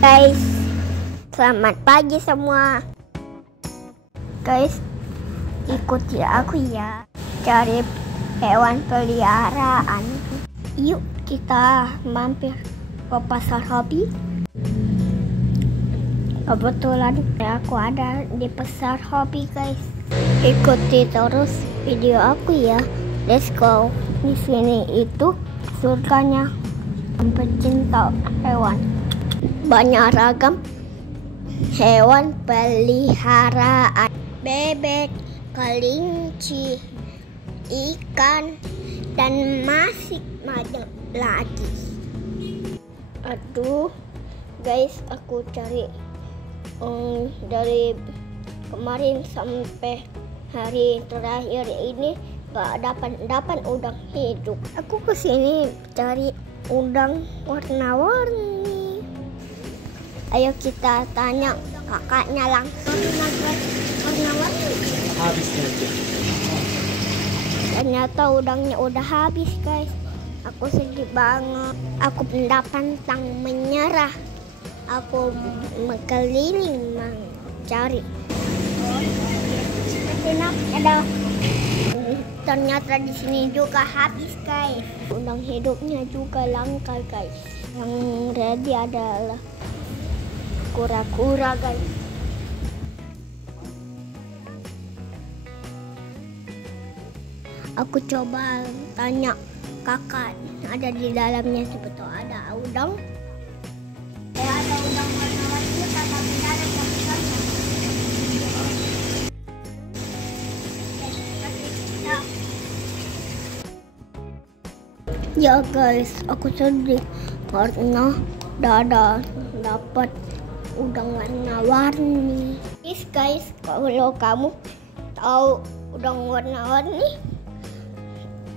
Guys, selamat pagi semua. Guys, ikuti aku ya, cari hewan peliharaan. Yuk kita mampir ke pasar hobi. Kebetulan aku ada di pasar hobi guys. Ikuti terus video aku ya. Let's go. Di sini itu surganya pecinta hewan. Banyak ragam hewan peliharaan, bebek, kelinci, ikan, dan masih banyak lagi. Aduh guys, aku cari dari kemarin sampai hari terakhir ini gak dapat udang hidup. Aku kesini cari udang warna-warni. Ayo kita tanya kakaknya langsung. Warna-warni. Habis nanti. Ternyata udangnya udah habis guys. Aku sedih banget. Aku pantang menyerah. Aku mengkeliling mencari. Ternyata di sini juga habis guys. Udang hidupnya juga langka guys. Yang ready adalah kura-kura guys. Aku coba tanya kakak ada di dalamnya, sebetulnya ada udang. Ada udang warna-warni karena beda ada yang besarnya. Ya guys, aku sedih karena tidak dapat udang warna-warni. Guys, kalau kamu tahu udang warna-warni,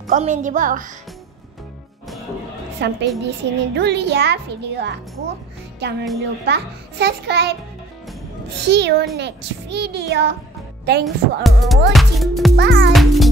komen di bawah. Sampai di sini dulu ya video aku. Jangan lupa subscribe. See you next video. Thanks for watching. Bye.